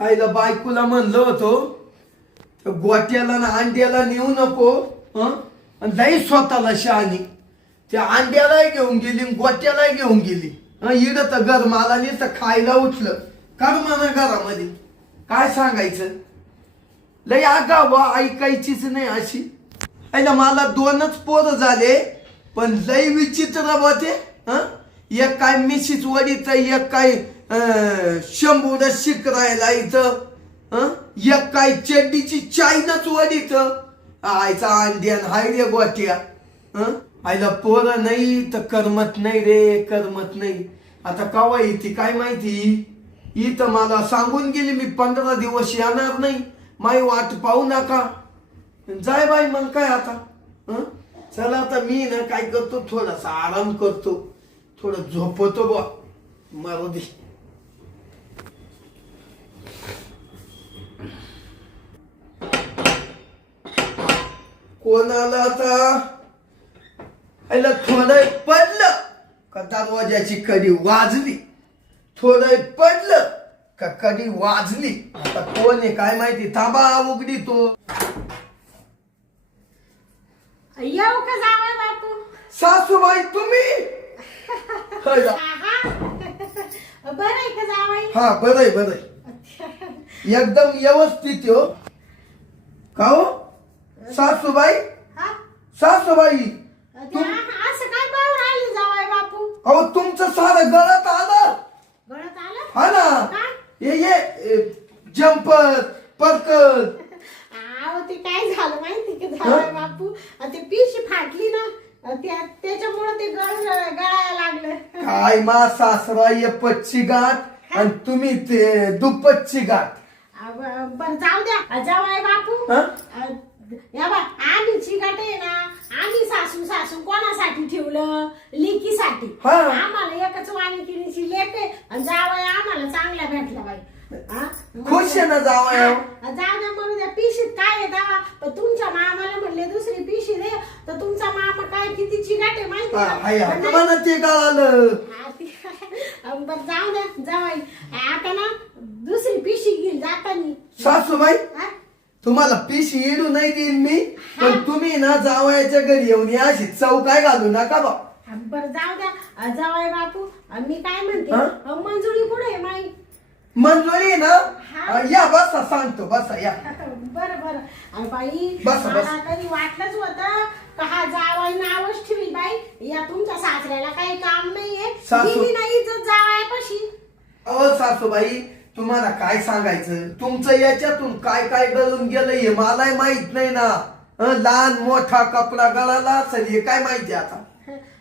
आईला बायकोला म्हणलं होतं गोट्याला ना अंड्याला नेऊ नको आणि लई स्वतःला शहाणी त्या अंड्यालाही घेऊन गेली गोट्यालाही घेऊन गेली. इड तर घर मला नुसतं खायला उठलं कर्माना घरामध्ये काय सांगायचं. लई आगाव ऐकायचीच नाही अशी. आईला मला 2च पोरं झाले पण लई विचित्र होते. एक काय मिशीच वडीत एक काय शंभूर शिकरायला इथं एक काय चड्डीची चायनाच वडीत आयचा अंड्यान हाय रे गोट्या. आईला पोरं नाही तर करमत नाही रे करमत नाही. आता कवा येते काय माहिती. इथं मला सांगून गेली मी 15 दिवस येणार नाही माई वाट पाहू नका. जाय बाई मग काय आता. चला आता मी ना काय करतो थोडासा आराम करतो थोडं झोपतो बा मारू दे. कोणाला आता आईला थोडं पडलं का दरवाजाची कडी वाजली. थोडं पडलं का कडी वाजली. आता कोण आहे काय माहिती. थांबा उघडी तो. येऊ का जावई बापू. सासूबाई तुम्ही. बरं आहे का जावई. हा बरंय बरंय एकदम व्यवस्थित हो. का हो सासूबाई. सासूबाई असं काय पाहू राहिले जावई बापू. अहो तुमचं सारं गळत आलं. गळत आलं हा ना ये जम्पर पर्कल. अहो ते काय झालं माहिती का जावई बापू. ते पिशी फाटली ना त्याच्यामुळे ते गळायला लागलं. काय मा सासरा पच्ची गाठ आणि तुम्ही ते दुप्पटची गाठ. पण जाऊ द्या जावई बापू. या बा आम्ही चिकाट आहे ना आम्ही सासू सासू कोणासाठी ठेवलं लेकीसाठी. आम्हाला एकच वाणिकीची लेक आहे आणि जावई आम्हाला चांगला भेटला बाई. खुश आहे ना जावई. जाऊ द्या म्हणून द्या पिशीत काय आहे दावा. पण तुमच्या मामाला म्हणले दुसरी पिशी दे तर तुमचा मामा काय किती चिकाट आहे माहिती ते कळालं. बरं जाऊ द्या जावई आता ना दुसरी पिशी घेईल जातानी. सासूबाई तुम्हाला पिशी इडू नाही देईन मी पण तुम्ही ना जावयाच्या घरी येऊन या अशी चव काय घालू नका बा. बरं जाऊ द्या जावई बापू. मी काय म्हणते मंजुरी कुठे आहे माई. मंजुरी ना या बसा सांगतो बसा या. बरं बरं बाई बसा मला कधी वाटलंच होतं का हा जावई नावच ठेवी बाई. या तुमच्या सासऱ्याला काही काम नाहीये नाही जावायपाशी. अहो सासूबाई तुम्हाला काय सांगायचं तुमचं याच्यातून काय काय गळून गेलं हे मलाही माहित नाही ना. लहान मोठा कपडा गळाला असेल हे काय माहिती आता.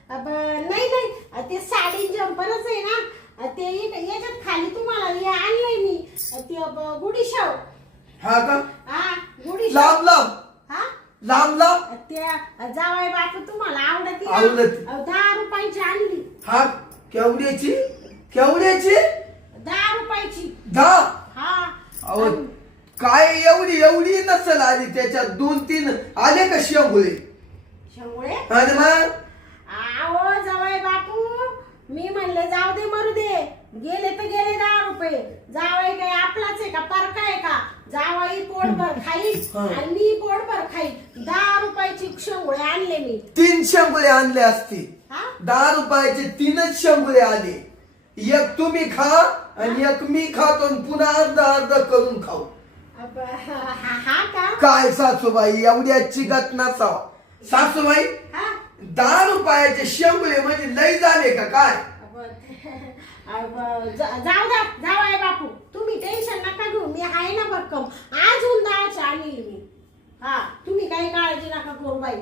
नाही नाही ते साडी जम्परच आहे ना ते याच्यात खाली तुम्हाला हे आणलंय मी ते गुडीशाव. हा का गुडीशाव लांब लांब हा लांब लांब त्या जावई बापू तुम्हाला आवडती. 10 रुपयाची आणली. हा केवढ्याची केवढ्याची. 10 रुपयाची. 10. हा अहो काय एवढी एवढी नसेल आली त्याच्यात 2-3 आले का शेंगुळे. शेंगुळे आणि मग आओ जावई बापू मी म्हणले जाऊ दे मरू दे गेले तर गेले 10 रुपये. जावई काय आपलाच आहे का परका आहे का. जावई पोटभर खाई आणि मी पोटभर खाई. 10 रुपयाची शेंगुळे आणले मी. 3 शेंगुळे आणले असते. 10 रुपयाचे 3च शेंगुळे आले. एक तुम्ही खा आणि एक मी खातो पुन्हा अर्धा करून खाऊ. हा का काय सासूबाई एवढ्याची गत नसावा. सासूबाई 10 रुपयाचे शेंगुळे म्हणजे लई झाले का काय. जाऊ द्या जावई बापू तुम्ही टेन्शन नका घेऊ. मी आहे ना भक्कम अजून 10 आणली मी. तुम्ही काही काळजी नका करू बाई.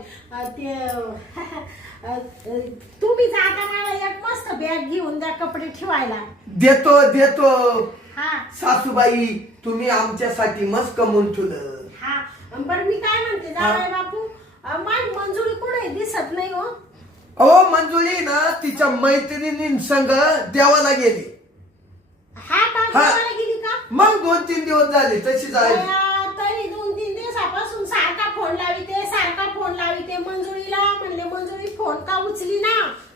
तुम्ही जाता मला एक मस्त बॅग घेऊन द्या कपडे ठेवायला. देतो देतो. सासूबाई तुम्ही आमच्यासाठी मस्त कमवून ठेवलं. बरं मी काय म्हणते जावई बापू माझी मंजुरी कुठे दिसत नाही हो. अहो मंजुरी ना तिच्या मैत्रिणी संग देवाला गेली. गेली का मग 2-3 दिवस झाले तशी जायला. तरी 2-3 दिवसापासून सारखा फोन लाविते मंजुरीला. म्हणले मंजुरी फोन का उचली ना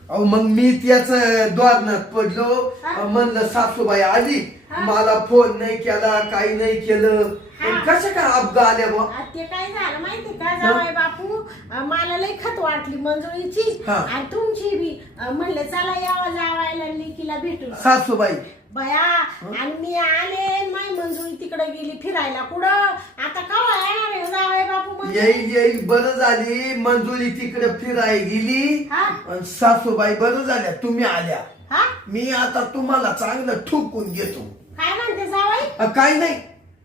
अहो मग मी त्याच द्वारणात पडलो. हा. म्हणलं सासूबाई आली, हा. मला फोन नाही केला, काही नाही केलं. हा. कशा काय अपघात आल्या बा? ते काय झालं माहिती का जावाय बापू, मला लई खत वाटली मंजुळीची हा. आणि तुमची बी. म्हणले चला यावं जावायला लेकीला भेटून. सासूबाई बया आणि मी आले, माई मंजुळी तिकडे गेली फिरायला. कुठं आता कवा येणार आहे जावाय बापू मंजुळी? येईल बरं झाली. मंजुळी तिकडे फिराय गेली. हा. आणि सासूबाई बरं झाल्या तुम्ही आल्या. हा मी आता तुम्हाला चांगलं ठोकून घेतो. काय म्हणते जावाई? काही नाही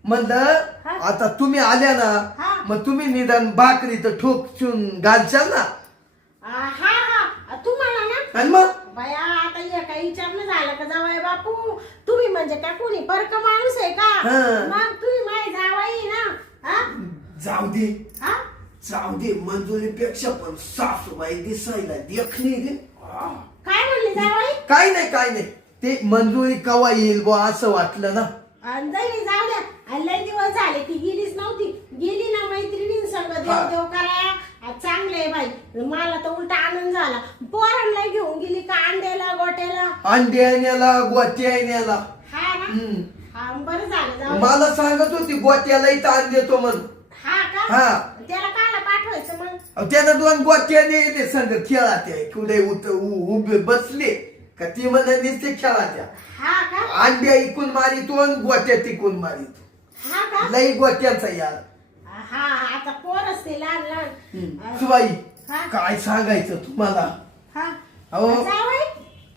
म्हणलं. हा. आता तुम्ही आल्या ना, हा. मग तुम्ही निदान भाकरी तर ठोकून घालशाल ना. हा हा तुम्हाला ना आणि मग बया आता हे काही विचारणं झालं का जावाय बापू? तुम्ही म्हणजे काय कोणी परक माणूस आहे का? हा. मग तुम्ही माय जावाई ना. हा जाऊ दे, हा जाऊ दे. मंजुरीपेक्षा पण सासूबाई दिसायला देखणी रे. काय म्हणले जावाई? काय नाही काय नाही. ते मंजुरी कवा येईल बुवा असं वाटलं ना. नाही जाऊ द्या. लय दिवस झाले ती गेलीच नव्हती. गेली ना मैत्रिणीं संग देव हा. देव करा. चांगले बाई, मला तर उलटा आनंद झाला. पोरांना घेऊन गेली का अंड्याला गोट्याला? अंडे आण्याला गोट्या आण्याला. हा ना. हम्म. हा बरं झालं जाऊ. मला सांगत होती गोट्यालाही ताण देतो म्हणून. हा का? हा. त्याला काला पाठवायचं मग? अहो, त्यानं 2 गोट्याने येते संग खेळात्या. कुठे उभे बसले का ती म्हणा नुसते खेळात्या. हा का? अंड्या इकून मारितो आणि गोट्या टिकून मारितो. हा का? लई गोट्याचा यार. हा आता पोर असते लहान लहान. सुबाई हा. काय सांगायचं तुम्हाला. हा अहो. जावई,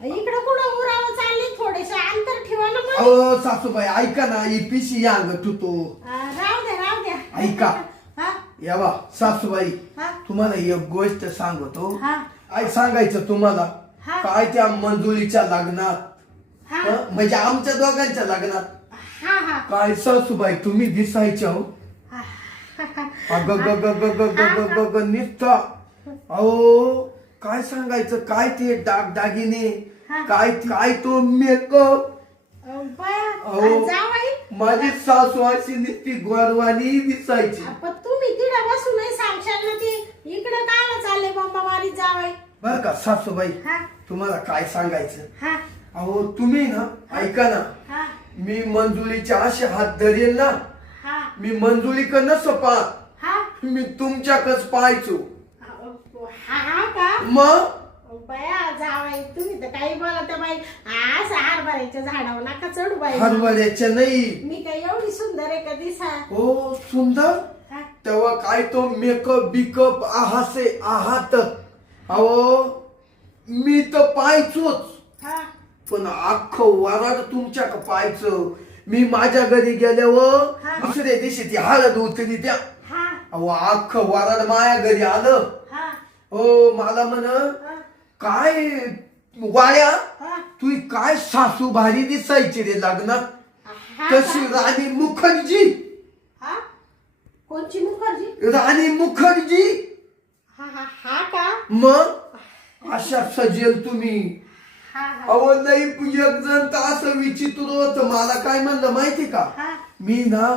इकडं कुठं उरावं चालले, थोडेसे अंतर ठेवा ना मग. अहो सासूबाई ऐका ना, ही पिशी अंग तुतो. राहू द्या राहू द्या. ऐका. हा या बा सासूबाई, हा तुम्हाला एक गोष्ट सांगतो. हा काय सांगायचं तुम्हाला. हा. काय त्या मंजुळीच्या लग्नात, हा म्हणजे आमच्या दोघांच्या लग्नात हा हा काय सासूबाई तुम्ही दिसायच्या हो. अग ग ग ग ग ग ग ग ग निघता. अहो काय सांगायचं. काय ते दागदागिने, हा. काय काय तो मेकअप. बया जावई, माझी सासू अशी नुसती गोरवानी दिसायची. पण तुम्ही तिकडं बसून नाही सांगशाल ना ती इकडं कायला चालले बंबा मारी जावई? बर का सासूबाई, हा तुम्हाला काय सांगायचं. हा अहो तुम्ही ना ऐका ना, हा मी मंजुळीच्या असे हात धरेल ना, हा मी मंजुळीकडनं सपा, हा मी तुमच्याकच पाहायचो. हा का? मग बया जावाई, तुम्ही तर काही बोलत बाई. असं हरभऱ्याच्या झाडावर नका चढू बाई. हरभऱ्याच्या नाही. मी काय एवढी सुंदर आहे का दिसा? हो सुंदर. हा? तेव्हा काय तो मेकअप बिकअप आहासे आहात. अहो मी तर पाहायचोच, हा पण अख्खं वराड तुमच्या का पाहायचं. मी माझ्या घरी गेल्यावर हा. दुसऱ्या दिवशी ती हळद उतरी त्या. हा अहो अख्खं वराड माया घरी आलं. हा हो मला म्हण हा काय वाड्या, हा तू काय सासू भारी दिसायची रे लग्नात. हा तशी का? राणी मुखर्जी. हा कोणची मुखर्जी? राणी मुखर्जी. हा हा हा का? मग अशा सजेल तुम्ही. हा हा अहो नाही एक जण तर असं विचित्र होत. मला काय म्हणलं माहिती का, हा मी ना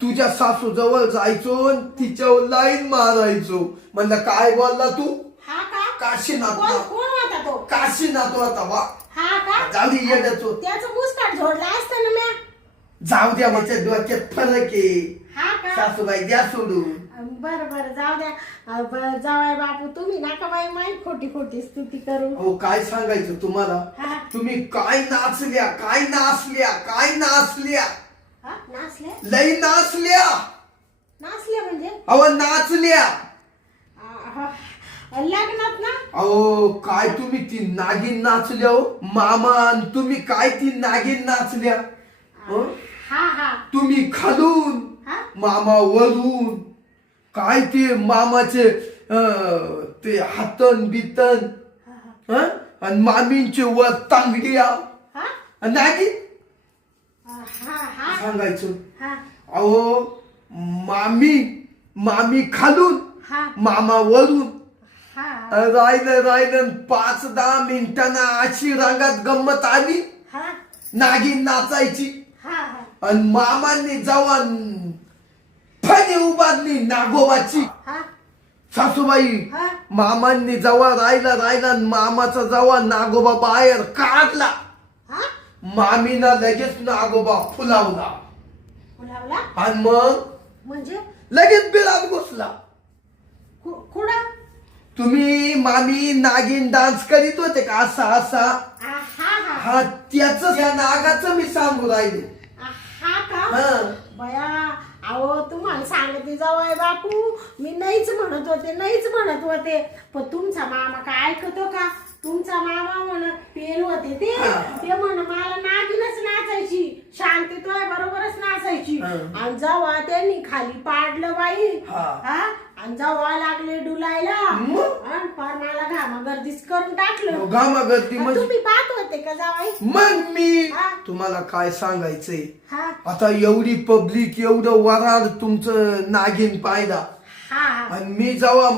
तुझ्या सासू जवळ जायचो आणि तिच्यावर लाईन मारायचो. म्हणलं काय बोलला तू. हा का? काशीनाथ कोण कोण होता तो? काशीनाथ होता वा. हा का? जाऊ दे येडच होत. त्याचं मुस्काट झोडला असतं ना म्या. जाऊ द्या माझ्या डोक्यात फरक आहे. हा का? सासूबाई द्या सोडून. बरं बरं जाऊ द्या. जावाय बापू, तुम्ही नका बाई माई खोटी खोटी स्तुती करू. हो काय सांगायचं तुम्हाला. हा तुम्ही काय नाचल्या, काय नाचल्या, काय नाचल्या, हा नाचल्या? लई नाचल्या. नाचल्या म्हणजे? अहो नाचल्या. लग्नात ना? अहो काय तुम्ही ती नागिन नाचल्या हो. मामा आणि तुम्ही काय ती नागिन नाचल्या. हं? हा हा तुम्ही खालून, हा मामा वरून. काय ते मामाचे ते हातन बितन, हा हं? आणि मामींचे वर तांगड्या. हा आणि नागिन हा हा सांगायचं. हा अहो मामी खालून, हा मामा वरून. हा राहिलं 5-10 मिनिटांना अशी रांगात गंमत आली. हा नागिन नाचायची हा आणि मामांनी जवान फणी उभारली नागोबाची. हा सासूबाई हा? मामांनी जवळ राहिला मामाचा जवळ नागोबा बाहेर काढला हा? मामीना लगेच नागोबा फुलावला फुलावला आणि मग म्हणजे लगेच बिळात घुसला. कुठं? तुम्ही मामी नागिन डान्स करीत होते का असा असा हा हा हा त्याच या नागाचं मी सांगू राहिले. हा का? हा. बया अहो तुम्हाला सांगते जावई बापू मी नाहीच म्हणत होते पण तुमचा मामा काय ऐकतो का? तुमचा मामा म्हणत पेल होते ते म्हण मला नागिनच नाचायची शांती तो बरोबरच नाचायची आणि जेव्हा त्यांनी खाली पाडलं बाई हा आणि जेव्हा लागले डुलायला आणि फार मला घामागर्दीच करून टाकलं. घामागर्दी म्हणजे तुम्ही पाहत होते का जावाई? मग मी तुम्हाला काय सांगायचंय हा आता एवढी पब्लिक एवढं वराड तुमचं नागिन पाहिला हा आणि मी जेव्हा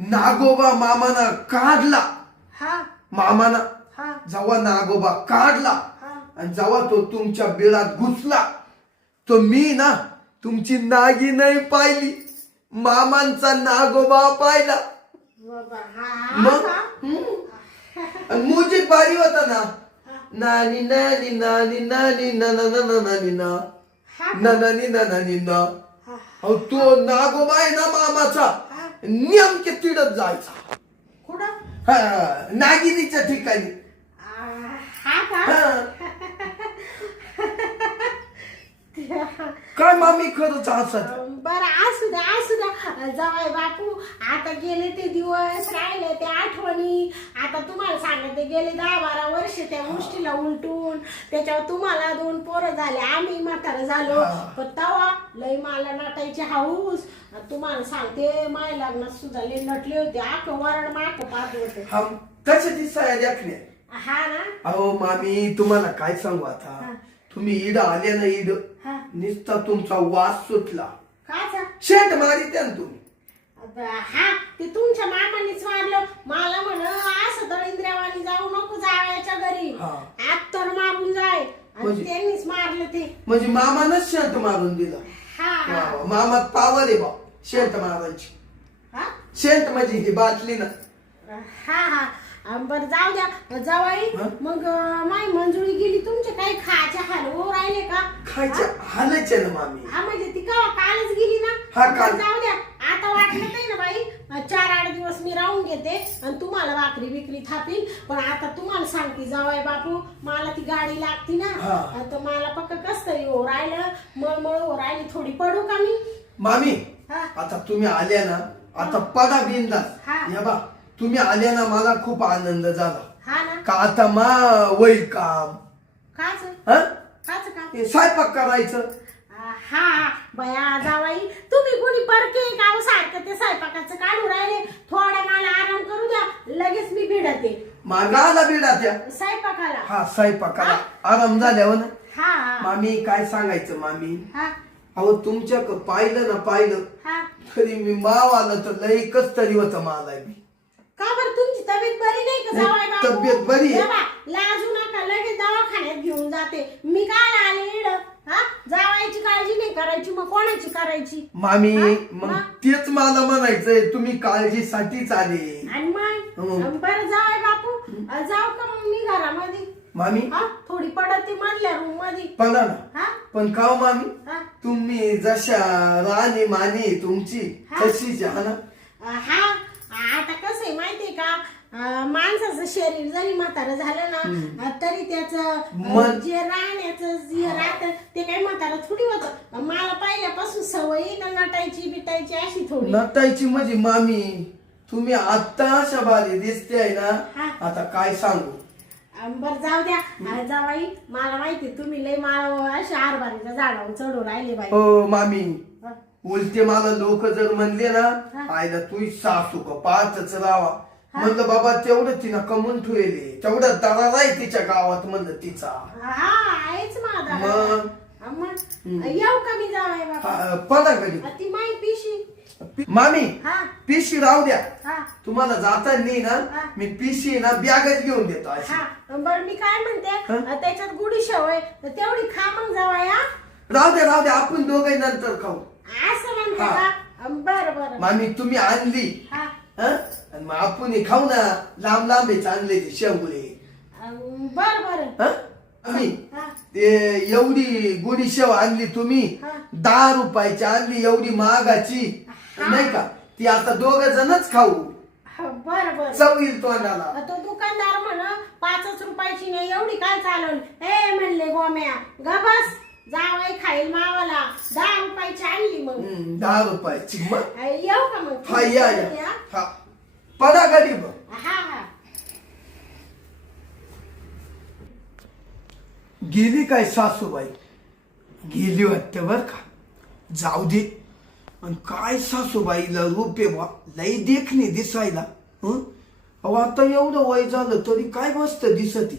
नागोबा मामाना काढला हा मामाना हा जेव्हा नागोबा काढला आणि जेव्हा तो तुमच्या बिळात घुसला तो मी ना तुमची नागी नाही पाहिली मामांचा नागोबा पाहिला. मग म्युझिक भारी होता ना नानी नानी नानी नानी नानी नानी नानी ना तो नागोबा आहे ना मामाचा नेमके तिडत जायचा कुठं? नागिनीच्या ठिकाणी. हा का? काय मामी खरंच हसत. बरं असू द्या जावई बापू आता गेले ते दिवस राहिले ते आठवणी. आता तुम्हाला सांगते गेले 10-12 वर्ष त्या गोष्टीला उलटून त्याच्यावर तुम्हाला 2 पोरं झाले आम्ही म्हातारं झालो पण तवा लय मला नटायची हाऊस. तुम्हाला सांगते माय लग्नात सुद्धा लय नटले होते आख वरड माक पाहत होते. कशा दिसाया देखणे. हा ना. अहो मामी तुम्हाला काय सांगू आता तुम्ही इड आले ना इड नुसता तुमचा वास सुटला. काचा? शेट मारित्या ना तुम्ही. हा ते तुमच्या मामानीच मारलं मला म्हण असं दळिंद्र्यावानी जाऊ नको जावयाच्या घरी तर मारून जाय आणि त्यांनीच मारलं ते. म्हणजे मामानच शेंट मारून दिला. हा मामात पावर आहे बा शेंट मारायची. शेंट म्हणजे ही बाटली ना. हा हा बरं जाऊ द्या जावाई मग माई मंजुळी गेली तुमचे काही खायचे हाल हो राहिले का? खायच्या हालायचे ना मामी. हा म्हणजे ती कालच गेली ना. जाऊ द्या आता वाटलं नाही ना बाई 4-8 दिवस मी राहून घेते आणि तुम्हाला भाकरी बिकरी थापील पण आता तुम्हाला सांगते जावाई बापू मला ती गाडी लागती ना तर मला पक्क कस तरी हो राहिलं मळमळ हो राहिली थोडी पडू का मी? मामी आता तुम्ही आल्या ना आता पडा बिंदास. या बा तुम्ही आल्या ना मला खूप आनंद झाला का आता वैल काम काच काम स्वयंपाक करायचं. हा बया जावाई तुम्ही कोणी परके का सारखं ते स्वयंपाकाचं काढू राहिले थोडा मला आराम करू द्या लगेच मी भिडते. मागाला बिडा त्या स्वयंपाकाला. हा स्वयंपाकाला आराम झाल्यावर ना. हा मामी काय सांगायचं मामी हा अहो तुमच्या पाहिलं ना पाहिलं तरी मी माव आलं तर लय कस तरी होतं मला बी. का बरं तुमची तब्येत बरी नाही का जावाई बापू? तब्येत बरी आहे. लाजू नका लगेच दवाखान्यात घेऊन जाते मी. काय आले इड जावायची काळजी नाही करायची मग कोणाची करायची मामी? मग तेच मला म्हणायचंय तुम्ही काळजीसाठीच आले. आणि मग बरं जावाई बापू जाऊ का मग मी घरामध्ये? मामी थोडी पडते मधल्या रूम मध्ये. पडा ना पण का मामी तुम्ही जशा राणी मानी तुमची तशीच आहे ना. हा आता कसं आहे माहितीये का माणसाचं शरीर जरी म्हातारं झालं ना तरी त्याचं जे राहण्याचं जे राहत ते काही म्हातारं थोडी होत. मला पहिल्यापासून सवय ना नटायची बिटायची अशी थोडी. नटायची म्हणजे मामी तुम्ही आता अशा भारी दिसते आहे ना आता काय सांगू. बर जाऊ द्या जावाई मला माहिती तुम्ही लय मला अशा आरबारीच्या झाडावर चढून राहिले बाई. हो मामी उलटे मला लोक जर म्हणले ना आयला तू सासू का पाचच रावा म्हणलं बाबा तेवढं तिनं कमवून ठेवले तेवढं दरार आहे तिच्या गावात म्हणलं तिचा. आहेच माझा मग येऊ का मी जावाई बाबा? पडा घरी ती माई पिशी मामी पिशी राहू द्या तुम्हाला जाता नाही ना मी पिशी ना बॅगच घेऊन देतो. बर मी काय म्हणते त्याच्यात गुढी शेवय तेवढी खा मग जावाया. राहू द्या आपण दोघे नंतर खाऊ. असं म्हणते का? बर बर मामी तुम्ही आणली हा हं? आणि मग आपण हे खाऊ ना, लांब लांब आहे चांगले ते शेवगुळे. बर बर हं? आम्ही हा ते एवढी गोडी शेव आणली तुम्ही, हा. 10 रुपयाची आणली, एवढी महागाची हा. नाही का, ती आता 2 जणच खाऊ, बर बर चव येईल तोंडाला. तो दुकानदार म्हण 5 रुपयाची नाही एवढी काय चालवल. हे म्हणले गोम्या ग बस, जावई खाईल मावाला, 10 रुपयाची आणली मग. 10 रुपयाची मग. येऊ का मग? हा या हा, पडा गाडी बघ. हा हा गेली काय सासूबाई, गेली वाटतं बर का, जाऊ दे. आणि काय सासूबाईला रूपे बा, लई देखणे दिसायला. हं? अहो आता एवढं वय झालं तरी काय मस्त दिसती.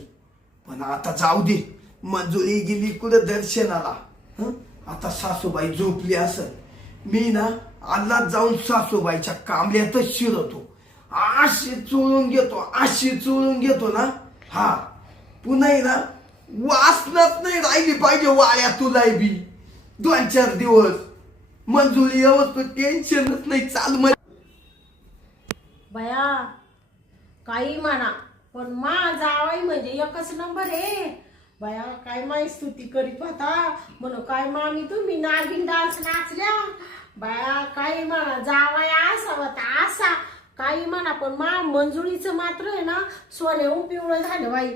पण आता जाऊ दे, मंजुरी गेली कुठं दर्शनाला. हं? आता सासूबाई झोपली असं, मी ना आल्लात जाऊन सासूबाईच्या कांबल्यातच शिरतो, अशी चोळून घेतो ना. हा पुन्हा ना वासनाच नाही राहिली पाहिजे वाळ्या तुला बी 2-4 दिवस. मंजुरी अवस्था टेन्शनच नाही चाल. बया काही म्हणा पण मा जावाई म्हणजे एकच नंबर आहे. बया काय माही स्तुती करीत होता म्हण, काय मामी तुम्ही नागिन डान्स नाचल्या. बया काही म्हणा जावाई असा होता असा, काही म्हणा पण मा मंजुळीचं मात्र आहे ना सोन्याहून पिवळं झालं बाई.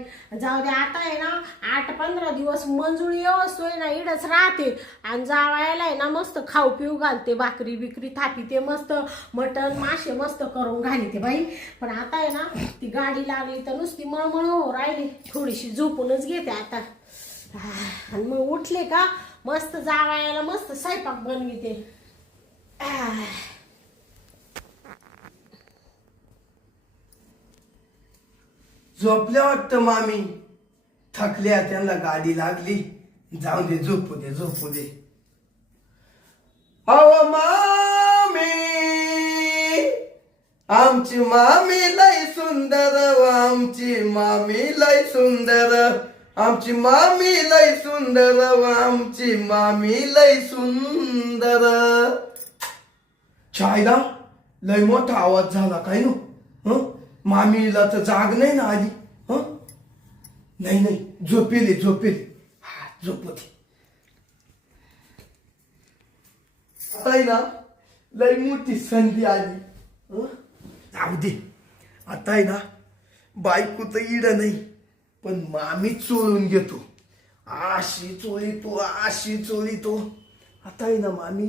जाऊ दे आता आहे ना 8-15 दिवस मंजुळी व्यवस्थोय ना इडच राहते, आणि जावायला आहे ना मस्त खाऊ पिऊ घालते, भाकरी बिकरी थापीते, मस्त मटण मासे मस्त करून घालते बाई. पण आता आहे ना ती गाडी लागली तर नुसती मळमळ हो राहिली, थोडीशी झोपूनच घेते आता. आणि मग उठले का मस्त जावायला मस्त स्वयंपाक बनविते. झोपल्या वाटतं मामी, थकल्या, त्यांना गाडी लागली. जाऊ दे, झोपू दे. अहो मामी, आमची मामी लय सुंदर, आमची मामी लय सुंदर, आमची मामी लय सुंदर, आमची मामी लय सुंदर. छायला लय मोठा आवाज झाला काय नो. हं? मामीला तर जाग नाही ना आली. हं? नाही झोपेली. हा झोपती. आता आहे ना लय मोठी संधी आली. हं? जाऊ दे, आता आहे ना बायको तर इड नाही, पण मामी चोळून घेतो, अशी चोळीतो. आता आहे ना मामी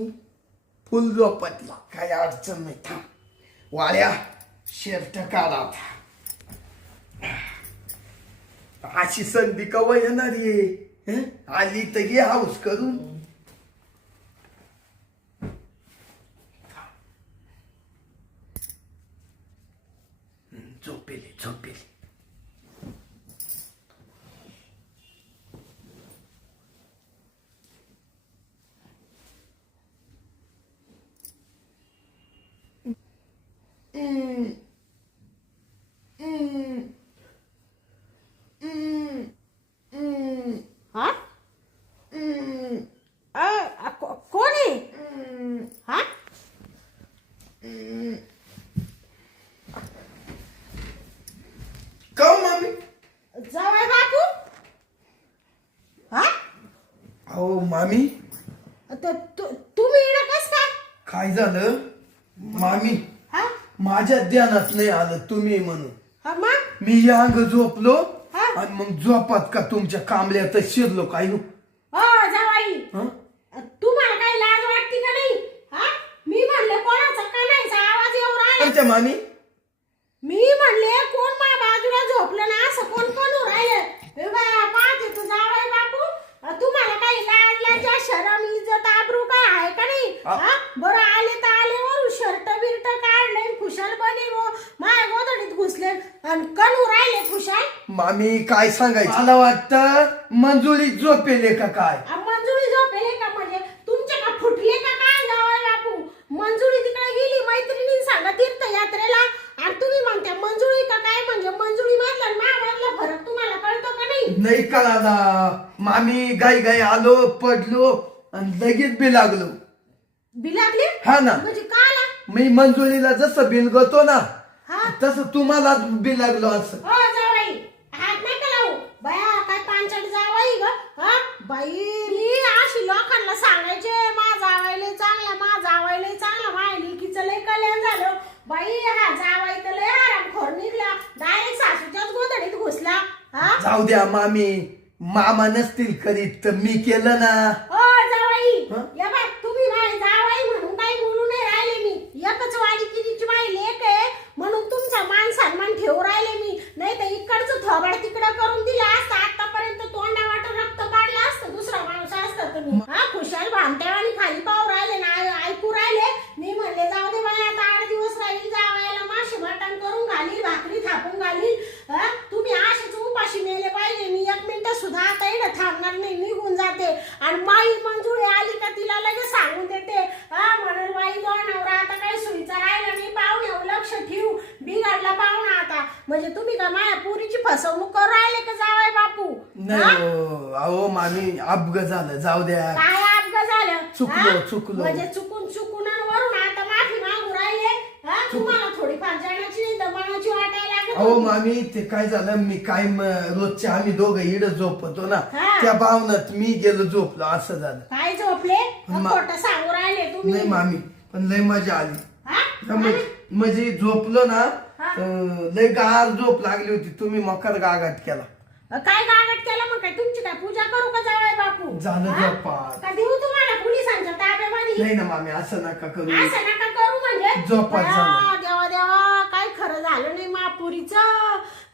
फुल झोपती, काही अडचण नाही. थांब वाड्या शर्ट काढा. अशी संधी कवा येणार आहे. आली तर घे हाऊस करून. झोपेली. हा कोण आहे? हा का मामी? जावाई बापू. हा अहो मामी, तुम्ही इकडं कस काय झालं मामी, हा माझ्या ध्यानात नाही आलं तुम्ही म्हणून. हा मग मी या अंग झोपलो, हा? आणि मग झोपात का तुमच्या कांबल्यात शिरलो काय नो. हो जावाई, हं? तुम्हाला काही लाज वाटते का नाही? हा मी म्हणले कोणाचा कणायचा आवाज येऊ राहिला. कोणत्या मामी? मी म्हणले कोण माझ्या बाजूला झोपलं ना असं कोण राहिलं. हे बघा पाहते तू जावाई बापू, तुम्हाला काही लाज लाजा शरम इज्जत आबरू काय आहे का नाही? हा बरं आले तर आले वरून शर्ट बिर्ट काढले खुशाल बने माझ्या गोधडीत घुसले आणि कणू राहिले खुशाल. मामी काय सांगायचं, मला वाटतं मंजुळी झोपेले का काय. मंजुळी झोपेले का म्हणजे तुमचे का फुटले का काय जावाई बापू? मंजुळी तिकडे गेली मैत्रिणी सांगा तीर्थयात्रेला, आणि तुम्ही म्हणता मंजुळी का काय? म्हणजे मंजुळी मधला मामधला फरक तुम्हाला कळतो का नाही? नाही कळाला मामी, गाई आलो, पडलो आणि लगेच बी लागलो. बी लागले हा ना. म्हणजे मी मंजुळीला जसं बिलगतो ना हा तसं तुम्हाला बिलगलो असं. हो जावाई हात नका लावू बया काय पांचट जावाई ग हा बाई मी अशी लोकांना सांगायचे मा जावायले चांगला माझ्या लेकीचं लय कल्याण झालं बाई हा जावाई तर लय आरामखोर निघला डायरेक्ट सासूच्याच गोधडीत घुसला हा जाऊ द्या मामी, मामा नसतील करीत तर मी केलं ना. ओ जावाई हं? या बा तुम्ही माझे जावाई म्हणून काही बोलू नाही राहिले मी एकच वाडी किरीची माझी लेक आहे म्हणून तुमचा मान सन्मान ठेवू राहिले मी नाही तर इकडचं थोबाड तिकडं करून दिलं असतं आतापर्यंत तोंडा वाटून रक्त काढलं असतं दुसरा माणूस असतं तुम्ही हा खुशाल भामट्या आणि खाली पाहू राहिले ना ऐकू राहिले मी म्हणले जाऊ दे बाई आता 8 दिवस राहील जावायला मासे मटण करून घालील भाकरी थापून घालील हा तुम्ही असेच उपाशी मेले पाहिजे मी 1 मिनिट सुद्धा आता इकडे थांबणार नाही निघून जाते आणि माई मंजुळी आली का तिला लगेच सांगून देते हा म्हणाल बाई तो नवरा आता काही सुईचा राहिला नाही पाहुण्यावर लक्ष ठेवू बिघडला पाहुणा आता म्हणजे तुम्ही का माझ्या पुरीची फसवणूक करू राहिले का जावाय बापू नाही हो, अहो मामी अपघात झालं, जाऊ द्या. काय अपघात झालं चुकलो. म्हणजे चुकून आणि वरून आता माफी मागू राहिले हा तुम्हाला थोडीफार जाण्याची नाही तर मनाची वाटायला लागत अहो होती. मामी ते काय झालं, मी काय रोजच्या आम्ही दोघं इड झोपतो ना हा. त्या भावनात मी गेलो झोपलो असं झालं. काय झोपले मा- खोटं सांगू राहिले तुम्ही नाही मामी पण लय मजा आली. हा? म्हणजे झोपलो ना हा. लय गार झोप लागली होती, तुम्ही मकर गागाट केला. काय गागट केलं मग काय तुमची काय पूजा करू का जावाय बापू झालं हा? झोपाट. का देऊ तुम्हाला पोलिसांच्या ताब्यामध्ये नाही ना मामी असं नका करू. असं नका करू म्हणजे झोपाट झालं. देवा देवा काय खरं झालं नाही महापुरीचं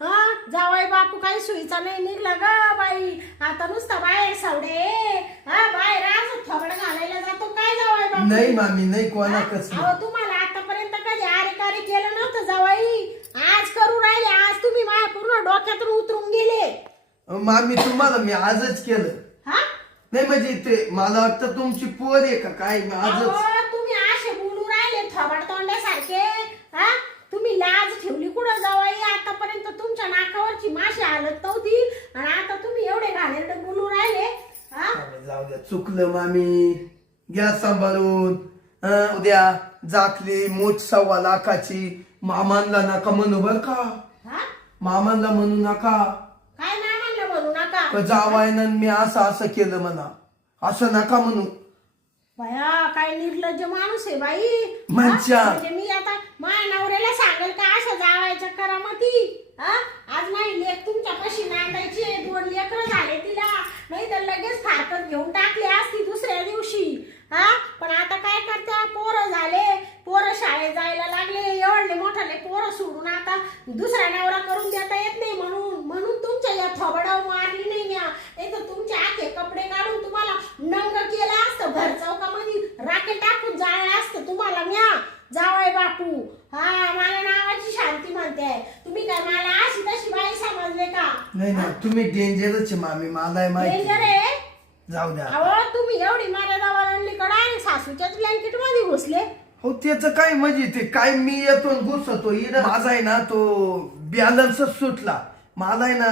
हा जावाई बापू काही सुईचा नाही निघला ग बाई आता नुसतं बाहेर सवडे हा बाहेर असं थोबड घालायला जातो काय जावाई बापू नाही मामी नाही कोणा कसं. अहो तुम्हाला आतापर्यंत कधी आरे कार्य केलं नव्हतं जावाई आज करू राहिले आज तुम्ही माझ्या पूर्ण डोक्यातून उतरून गेले मामी तुम्हाला मी आजच केलं. हा नाही म्हणजे ते मला वाटतं तुमची पोर आहे का काय, मी आजच. अहो, तुम्ही असे बोलू राहिले थोबाड तोंड्यासारखे हा तुम्ही लाज ठेवली कुठं जावाई आतापर्यंत तुमच्या नाकावरची माशी हालत नव्हती आणि आता तुम्ही एवढे घाणेरडे बोलू राहिले हा मामी, जाऊ द्या चुकलं मामी, घ्या सांभाळून. उद्या जाकली मूठ 1.25 लाखाची, मामांना नका म्हणू बर का, हा मामांना म्हणू नका. काय नाही म्हणलं म्हणू नका जावायनं मी असं केलं म्हणा, असं नका म्हणू. बया काय निर्लज्ज माणूस आहे बाई म्हणजे? हा? म्हणजे मी आता माझ्या नवऱ्याला सांगेल का असं जावायच्या करामती हा आज माझी लेक तुमच्या पाशी नांदायची 2 लेकरं झाले तिला नाही तर लगेच फारकत घेऊन टाकली असती दुसऱ्या दिवशी हा पण आता काय करता पोरं झाले पोरं शाळेत जायला लागले एवढले मोठाले पोरं सोडून आता दुसरा नवरा करून देता येत नाही म्हणून तुमच्या या थोबडावर मारली नाही म्या नाही तर तुमचे आखे कपडे काढून तुम्हाला नंग केलं असतं भर चौकामध्ये राखे टाकून जाळलं असतं तुम्हाला म्या जावाय बापू हा मला नावाची शांती म्हणते तुम्ही काय मला अशी तशी बाई समजले का नाही नाही तुम्ही डेंजरच आहे मामी, मला माहिती. डेंजर आहे जाऊ द्या. अहो तुम्ही एवढी मर्यादा वळणलीकडे आणि सासूच्याच ब्लँकेट मध्ये घुसले हो त्याचं काय म्हणजे ते काय मी येतो आणि घुसतो इड माझा आहे ना तो बॅलन्सच सुटला मला आहे ना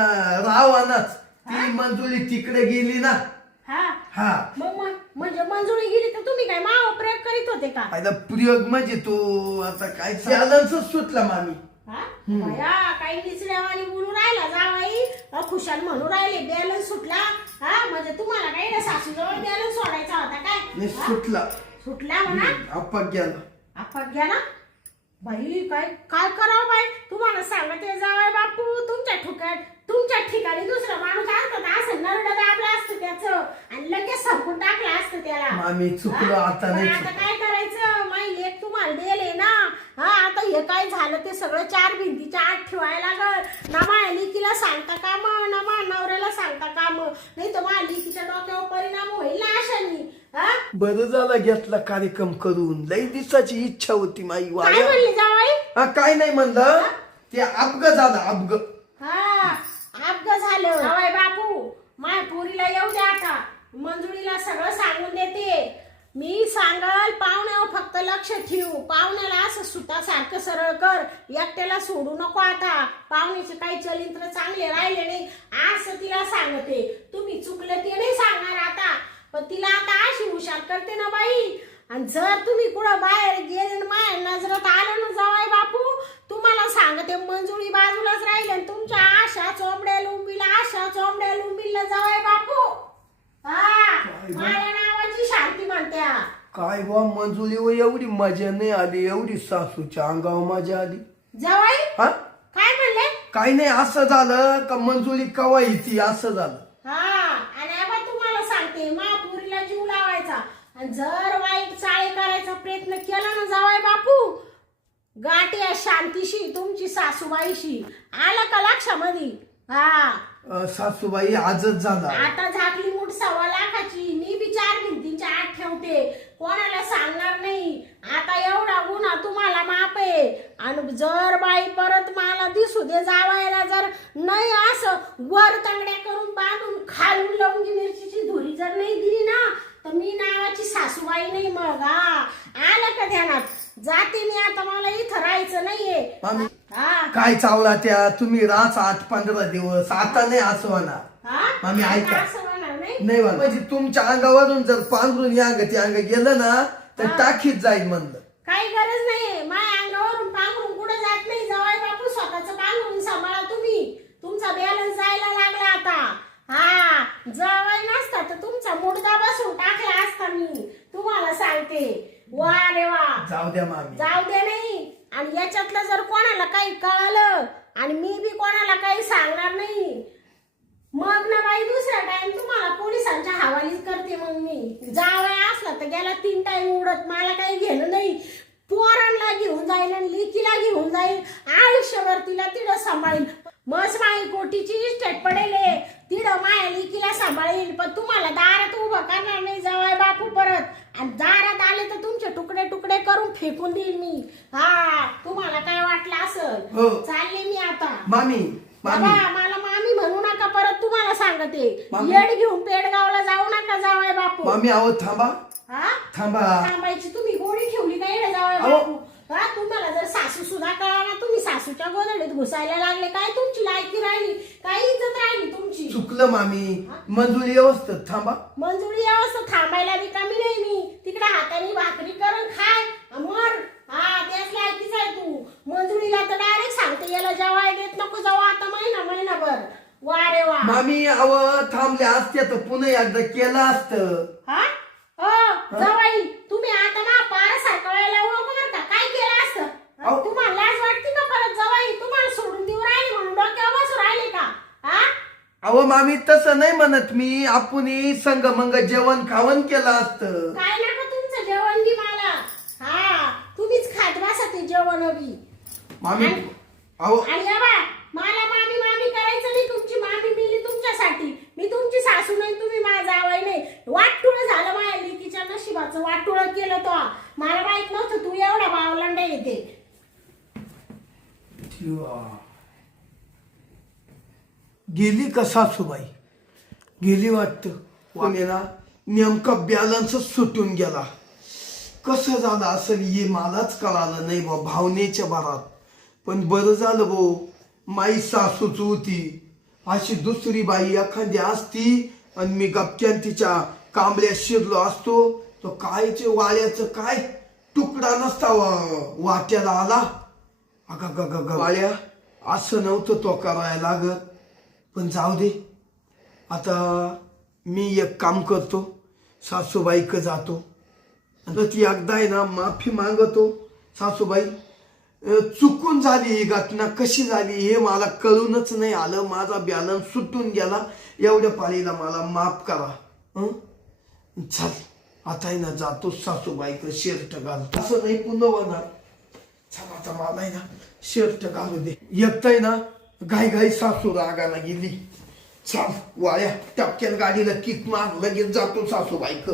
रावणाच ती मंजुळी तिकडे गेली ना. हा हा म्हणजे मंजुळी गेली तर तुम्ही काय माव प्रयोग करीत होते का फायदा प्रयोग म्हणजे तो आता काय बॅलन्सच सुटला मामी. हा बया, काही निचड्यावानी बोलू राहिला जावाई खुशाल म्हणू राहिले बॅलन्स सुटला हा म्हणजे तुम्हाला काही ना सासूजवळ बॅलन्स सोडायचा होता काय नाही हा? सुटला. सुटला म्हणा अप्पा गेला. आपण घ्या ना बाई काय काय करावं बाई तुम्हाला सांगते जावाय बापू तुमच्या ठिकाणी दुसरा माणूस असतं असं नरड दाबलं असतं त्याचं आणि लगेच संपून टाकलं असतं त्याला मामी चुकलो हा? आता पण नाही आता काय करायचं माई लेक तुम्हाला दिले ना हा आता हे काय झालं ते सगळं 4 भिंतीच्या आत ठेवायला लागल ना माझ्या लेकीला सांगता काम ना माझ्या नवऱ्याला सांगता काम नाही तर माझ्या लेकीच्या डोक्यावर परिणाम होईल ना अशानी हा बरं झाला घेतला कार्यक्रम करून, लई दिवसाची इच्छा होती माई काय वाया. म्हणले जावाई हा काय नाही म्हणलं ते अपघात झाला अपघात. हा अपघात झालं जावाई बापू माझ्या पोरीला येऊ द्या आता मंजुळीला सगळं सांगून देते मी सांगल पाहुण्यावर फक्त लक्ष ठेवू पाहुण्याला असं सुतासारखं सरळ कर एकट्याला सोडू नको आता पाहुण्याचे काही चरित्र चांगले राहिले नाही असं तिला सांगते तुम्ही चुकलं ते नाही सांगणार आता पण तिला आता अशी हुशार करते ना बाई आणि जर तुम्ही कुठं बाहेर गेले माया माझ्या नावाची शांती म्हणत्या. काय बा मंजुली व एवढी मजा नाही आली, एवढी सासूच्या अंगावर मजा आली. जावई हा काय म्हणले? काही नाही, असं झालं का मंजुली कवा येते असं झालं. हा आणि आता तुम्हाला सांगते महापुरीला जीव लावायचा आणि जर वाईट चाळे करायचा प्रयत्न केला ना जावाय बापू, गाठी या शांतीशी तुमची सासूबाईशी. आलं का लक्षामध्ये? हा सासूबाई आजच झाला. आता झाकली मूठ 1.25 लाखाची. मी बी 4 भिंतींच्या आत ठेवते, कोणाला सांगणार नाही. आता एवढा गुन्हा तुम्हाला माफ आहे. आणि जर बाई परत मला दिसू दे जावायला जर नाही असं वर तंगड्या करून बांधून खालून लवंगी मिरचीची धुरी जर नाही दिली ना तर मी नावाची सासूबाई नाही मग. हा आलं का ध्यानात? जाते मी आता, मला इथं राहायचं नाहीये. मामी हा काय चावला त्या तुम्ही राच 8-15 दिवस, आता नाही असं होणार. हा मामी ऐका. आता असं होणार नाही. नाही होणार. म्हणजे तुमच्या अंगावरून जर पांघरून या अंग ते अंग गेलं ना तर टाकीत जाईल म्हणलं. काही गरज नाही, माझ्या अंगावरून पांघरून कुठे जात नाही. जवळ बापू स्वतःच पांघरून सांभाळा तुम्ही. तुमचा बॅलन्स जायला लागला आता. हा जवळ नसता तर तुमचा मुडदा बसून टाकला असता मी, तुम्हाला सांगते. वा रे वा. जाऊ द्या मामी. जाऊ दे नाही. आणि याच्यातलं जर कोणाला काही कळालं आणि मी बी कोणाला काही सांगणार नाही मग ना बाई दुसरा टाइम तुम्हाला पोलिसांच्या हवालीच करते. मग मी जावया असला तर गेला 3 टाइम उडत, मला काही घेणं नाही. पोरांना घेऊन जाईल आणि लिकीला घेऊन जाईल, आयुष्यभर तिला तिथं सांभाळील. मस माई कोटीची इस्टेट पडेल, तिथं माया लिकीला सांभाळील. पण तुम्हाला दारात उभं करणार नाही जावाय बापू परत. आणि दारात आले तर तुमचे तुकडे तुकडे करून फेकून देईल मी. हा तुम्हाला काय वाटलं हो. असं? चालले मी आता. मामी बाबा मामी मला मामी म्हणू नका परत, तुम्हाला सांगते. मामी. येड घेऊन पेडगावला जाऊ नका जावाय बापू. मामी अहो थांबा हा थांबा. थांबायची तुम्ही गोडी ठेवली का येडे जावाय अहो. बापू? हा तुम्हाला जर सासू सुद्धा कळाला, तुम्ही सासूच्या गोदडीत घुसायला लागले. काय तुमची लायकी राहिली, काय इज्जत राहिली तुमची? चुकलं मामी. मंजुरी व्यवस्थित थांबा. मंजुरी अवस्था थांबायला बी कमी नाही मी. तिकडे हाताने भाकरी करून खाय मर. हा त्याच लायकीच आहे तू. मंजुरीला तर डायरेक्ट सांगते याला जेवाय देत नको जाऊ आता महिनाभर. वा रे वा. मामी अव थांबल्या असत्या तर पुन्हा एकदा केलं असतं. हा जवाई तुम्ही आता मा पारासारखा वेळेला ओळखू बरं का? काय केलं असतं? अहो. तुम्हाला लाज वाटते का परत जवाई? तुम्हाला सोडून देऊ राहिले म्हणून डोक्यावर बसून राहिले का? हा अहो मामी तसं नाही म्हणत मी. आपण संग मंग जेवण खावण केलं असतं. काय नका तुमचं जेवण बी मला. हा तुम्हीच खात बसा ते जेवण बी. मामी आणि- अहो आणि या बा मला मामी मामी करायचं नाही. तुमची मामी मिली तुमच्यासाठी. मी तुमची सासू नाही, तुम्ही माझा जावई नाही. वाटुळ झालं माझ्या लेकीच्या नशिबाचं. वाटुळ केलं तो. मला माहित नव्हतं तू एवढा बावलांडा येते. गेली का सासूबाई? गेली वाटतं. ना नेमका बॅलन्स सुटून गेला. कसं झालं असेल हे मलाच कळालं नाही बा भावनेच्या भरात. पण बरं झालं भाऊ माई सासूच होती. अशी दुसरी बाई एखादी असती आणि मी गपक्यान तिच्या कांबळ्या शिरलो असतो तर कायचे वाळ्याचं काय तुकडा नसता वाट्याला आला. अगा वाळ्या असं नव्हतं तो करायला लागत. पण जाऊ दे आता मी एक काम करतो, सासूबाईक जातो आणि ती एकदा आहे ना माफी मागतो. सासूबाई चुकून झाली ही घटना, कशी झाली हे मला कळूनच नाही आलं. माझा बॅलन्स सुटून गेला. एवढ्या पाळीला मला माफ करा. चल आता आहे ना जातो सासूबाईक शर्ट घालतो. असं नाही पुन्हा होणार. चल आता मला आहे ना शर्ट घालू दे. एकटाय ना घाई सासू रागाला गेली. चल वाळ्या टपक्यान गाडीला किक मार लगेच जातो सासूबाईक.